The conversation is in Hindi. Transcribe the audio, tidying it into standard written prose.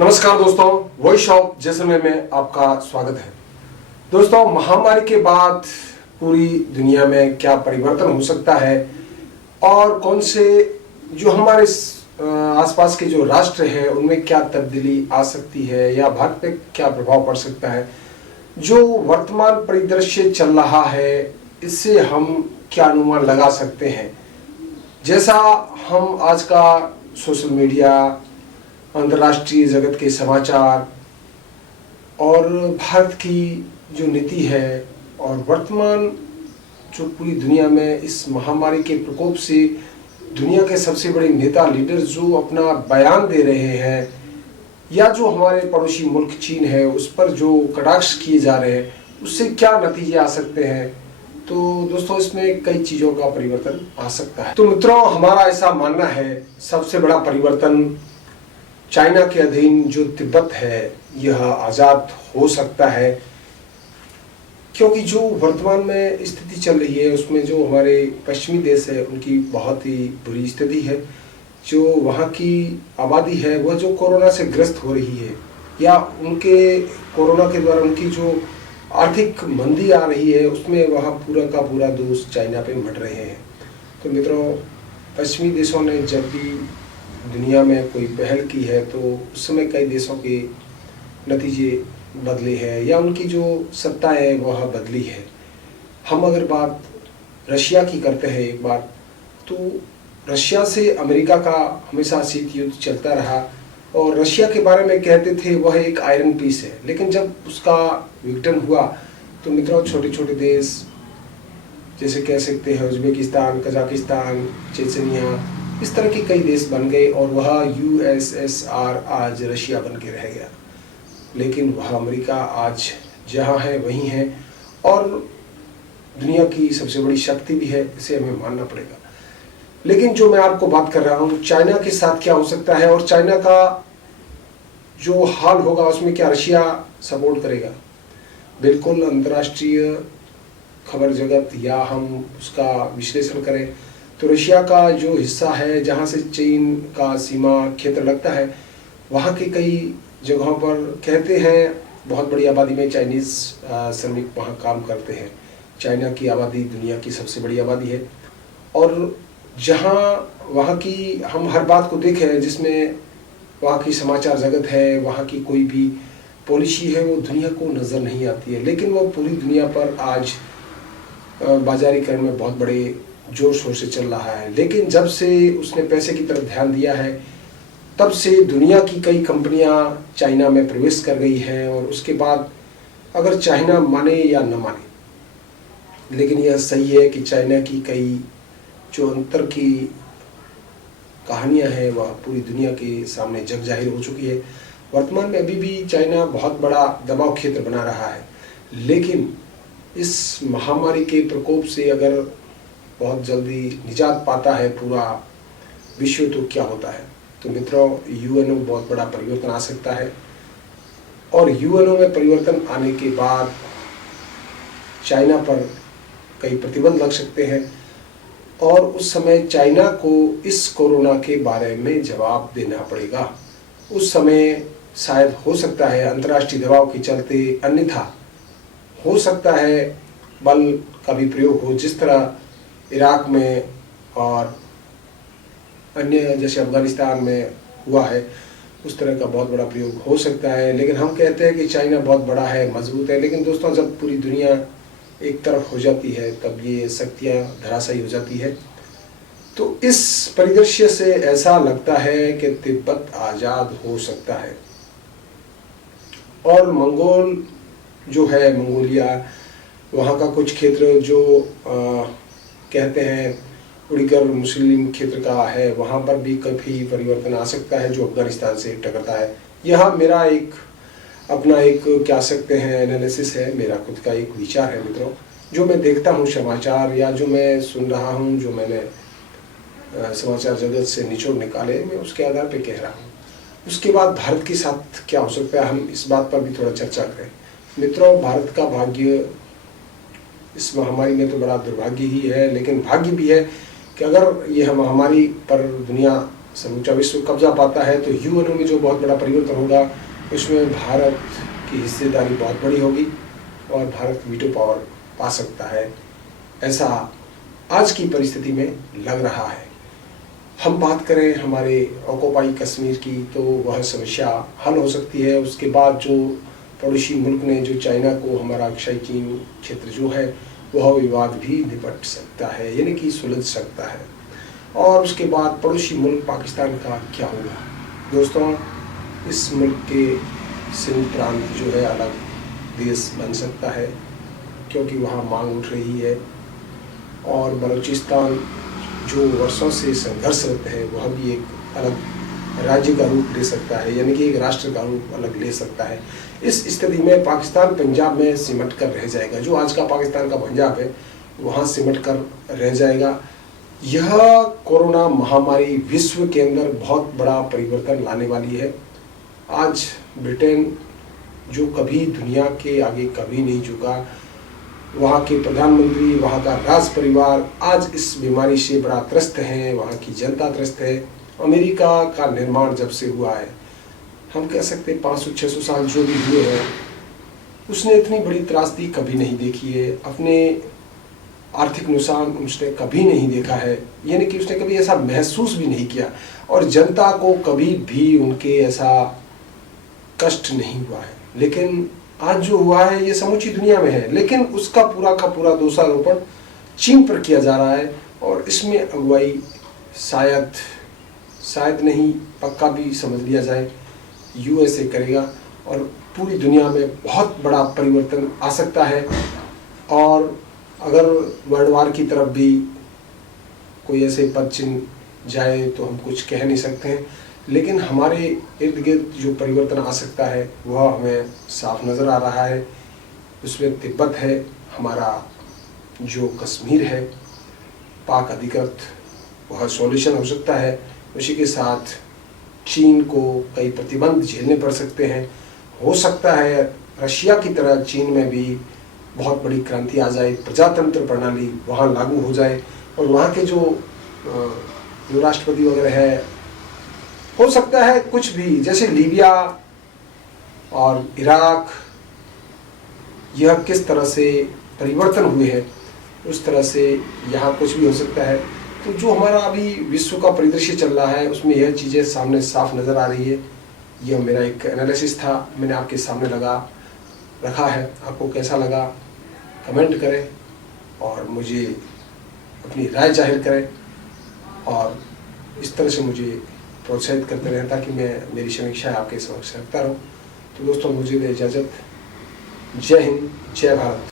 नमस्कार दोस्तों, वॉइस ऑफ जैसलमेर में आपका स्वागत है। दोस्तों, महामारी के बाद पूरी दुनिया में क्या परिवर्तन हो सकता है और कौन से जो हमारे आसपास के जो राष्ट्र हैं उनमें क्या तब्दीली आ सकती है या भारत पे क्या प्रभाव पड़ सकता है, जो वर्तमान परिदृश्य चल रहा है इससे हम क्या अनुमान लगा सकते हैं। जैसा हम आज का सोशल मीडिया, अंतर्राष्ट्रीय जगत के समाचार और भारत की जो नीति है और वर्तमान जो पूरी दुनिया में इस महामारी के प्रकोप से दुनिया के सबसे बड़े नेता लीडर जो अपना बयान दे रहे हैं या जो हमारे पड़ोसी मुल्क चीन है उस पर जो कटाक्ष किए जा रहे हैं, उससे क्या नतीजे आ सकते हैं। तो दोस्तों, इसमें कई चीज़ों का परिवर्तन आ सकता है। तो मित्रों, हमारा ऐसा मानना है सबसे बड़ा परिवर्तन चाइना के अधीन जो तिब्बत है यह आज़ाद हो सकता है, क्योंकि जो वर्तमान में स्थिति चल रही है उसमें जो हमारे पश्चिमी देश है उनकी बहुत ही बुरी स्थिति है। जो वहाँ की आबादी है वह जो कोरोना से ग्रस्त हो रही है या उनके कोरोना के द्वारा उनकी जो आर्थिक मंदी आ रही है उसमें वह पूरा का पूरा दोष चाइना पे मट रहे हैं। तो मित्रों, पश्चिमी देशों ने जब भी दुनिया में कोई पहल की है तो उस समय कई देशों के नतीजे बदले हैं या उनकी जो सत्ता है वह बदली है। हम अगर बात रशिया की करते हैं एक बार, तो रशिया से अमेरिका का हमेशा शीत युद्ध चलता रहा और रशिया के बारे में कहते थे वह एक आयरन पीस है, लेकिन जब उसका विघटन हुआ तो मित्रों छोटे छोटे देश जैसे कह सकते हैं उज्बेकिस्तान, कजाकिस्तान, चेचनिया, इस तरह के कई देश बन गए और वह यूएसएसआर आज रशिया बन के रह गया। लेकिन वह अमेरिका आज जहाँ है वहीं है और दुनिया की सबसे बड़ी शक्ति भी है, इसे हमें मानना पड़ेगा। लेकिन जो मैं आपको बात कर रहा हूँ चाइना के साथ क्या हो सकता है और चाइना का जो हाल होगा उसमें क्या रशिया सपोर्ट करेगा। बिल्कुल अंतर्राष्ट्रीय खबर जगत या हम उसका विश्लेषण करें तो रशिया का जो हिस्सा है जहाँ से चीन का सीमा क्षेत्र लगता है वहाँ के कई जगहों पर कहते हैं बहुत बड़ी आबादी में चाइनीज़ श्रमिक वहाँ काम करते हैं। चाइना की आबादी दुनिया की सबसे बड़ी आबादी है और जहाँ वहाँ की हम हर बात को देखें जिसमें वहाँ की समाचार जगत है, वहाँ की कोई भी पॉलिसी है वो दुनिया को नज़र नहीं आती है, लेकिन वो पूरी दुनिया पर आज बाजारीकरण में बहुत बड़े जोर शोर से चल रहा है। लेकिन जब से उसने पैसे की तरफ ध्यान दिया है तब से दुनिया की कई कंपनियां चाइना में प्रवेश कर गई हैं और उसके बाद अगर चाइना माने या न माने, लेकिन यह सही है कि चाइना की कई जो अंतर की कहानियां हैं वह पूरी दुनिया के सामने जग जाहिर हो चुकी है। वर्तमान में अभी भी चाइना बहुत बड़ा दबाव क्षेत्र बना रहा है, लेकिन इस महामारी के प्रकोप से अगर बहुत जल्दी निजात पाता है पूरा विश्व तो क्या होता है। तो मित्रों, यूएनओ बहुत बड़ा परिवर्तन आ सकता है और यूएनओ में परिवर्तन आने के बाद चाइना पर कई प्रतिबंध लग सकते हैं और उस समय चाइना को इस कोरोना के बारे में जवाब देना पड़ेगा। उस समय शायद हो सकता है अंतर्राष्ट्रीय दबाव के चलते, अन्यथा हो सकता है बल का भी प्रयोग हो, जिस तरह इराक में और अन्य जैसे अफगानिस्तान में हुआ है उस तरह का बहुत बड़ा प्रयोग हो सकता है। लेकिन हम कहते हैं कि चाइना बहुत बड़ा है, मजबूत है, लेकिन दोस्तों जब पूरी दुनिया एक तरफ हो जाती है तब ये शक्तियाँ धराशायी हो जाती है। तो इस परिदृश्य से ऐसा लगता है कि तिब्बत आज़ाद हो सकता है और मंगोल जो है, मंगोलिया, वहाँ का कुछ क्षेत्र जो कहते हैं उड़ीगर मुस्लिम क्षेत्र का है, वहाँ पर भी काफ़ी परिवर्तन आ सकता है जो अफगानिस्तान से टकराता है। यह मेरा एक अपना एक क्या सकते हैं एनालिसिस है, मेरा खुद का एक विचार है मित्रों, जो मैं देखता हूँ समाचार या जो मैं सुन रहा हूँ, जो मैंने समाचार जगत से निचोड़ निकाले, मैं उसके आधार पे कह रहा हूँ। उसके बाद भारत के साथ क्या हो सकता है, हम इस बात पर भी थोड़ा चर्चा करें। मित्रों, भारत का भाग्य इस महामारी में तो बड़ा दुर्भाग्य ही है, लेकिन भाग्य भी है कि अगर यह महामारी पर दुनिया समूचा विश्व कब्जा पाता है तो यूएनओ में जो बहुत बड़ा परिवर्तन होगा उसमें भारत की हिस्सेदारी बहुत बड़ी होगी और भारत वीटो पावर पा सकता है, ऐसा आज की परिस्थिति में लग रहा है। हम बात करें हमारे ऑक्युपाई कश्मीर की तो वह समस्या हल हो सकती है। उसके बाद जो पड़ोसी मुल्क ने जो चाइना को हमारा अक्षय चीन क्षेत्र जो है वह विवाद भी निपट सकता है, यानी कि सुलझ सकता है। और उसके बाद पड़ोसी मुल्क पाकिस्तान का क्या होगा दोस्तों? इस मुल्क के सिंध प्रांत जो है अलग देश बन सकता है क्योंकि वहाँ मांग उठ रही है। और बलूचिस्तान जो वर्षों से संघर्षरत है वह भी एक अलग राज्य का रूप ले सकता है, यानी कि एक राष्ट्र का रूप अलग ले सकता है। इस स्थिति में पाकिस्तान पंजाब में सिमट कर रह जाएगा। जो आज का पाकिस्तान का पंजाब है वहाँ सिमट कर रह जाएगा। यह कोरोना महामारी विश्व के अंदर बहुत बड़ा परिवर्तन लाने वाली है। आज ब्रिटेन जो कभी दुनिया के आगे कभी नहीं झुका, वहाँ के प्रधानमंत्री, वहाँ का राज परिवार आज इस बीमारी से बड़ा त्रस्त है, वहाँ की जनता त्रस्त है। अमेरिका का निर्माण जब से हुआ है, हम कह सकते हैं 500-600 साल जो भी हुए हैं, उसने इतनी बड़ी त्रासदी कभी नहीं देखी है। अपने आर्थिक नुकसान उसने कभी नहीं देखा है, यानी कि उसने कभी ऐसा महसूस भी नहीं किया और जनता को कभी भी उनके ऐसा कष्ट नहीं हुआ है। लेकिन आज जो हुआ है ये समूची दुनिया में है, लेकिन उसका पूरा का पूरा दोषारोपण चीन पर किया जा रहा है और इसमें अगुवाई शायद नहीं, पक्का भी समझ लिया जाए यूएसए करेगा और पूरी दुनिया में बहुत बड़ा परिवर्तन आ सकता है। और अगर वर्ल्ड वार की तरफ भी कोई ऐसे पद चिन्ह जाए तो हम कुछ कह नहीं सकते हैं, लेकिन हमारे इर्द गिर्द जो परिवर्तन आ सकता है वह हमें साफ नज़र आ रहा है। उसमें तिब्बत है, हमारा जो कश्मीर है पाक अधिकृत, वह सॉल्यूशन हो सकता है। उसी के साथ चीन को कई प्रतिबंध झेलने पड़ सकते हैं। हो सकता है रशिया की तरह चीन में भी बहुत बड़ी क्रांति आ जाए, प्रजातंत्र प्रणाली वहाँ लागू हो जाए और वहाँ के जो राष्ट्रपति वगैरह है, हो सकता है कुछ भी, जैसे लीबिया और इराक यह किस तरह से परिवर्तन हुए हैं उस तरह से यहाँ कुछ भी हो सकता है। तो जो हमारा अभी विश्व का परिदृश्य चल रहा है उसमें यह चीज़ें सामने साफ नज़र आ रही है। यह मेरा एक एनालिसिस था, मैंने आपके सामने रखा है। आपको कैसा लगा कमेंट करें और मुझे अपनी राय जाहिर करें और इस तरह से मुझे प्रोत्साहित करते रहें ताकि मैं मेरी समीक्षाएं आपके समक्ष रखता रहूं। तो दोस्तों मुझे दे इजाज़त। जय हिंद, जय भारत।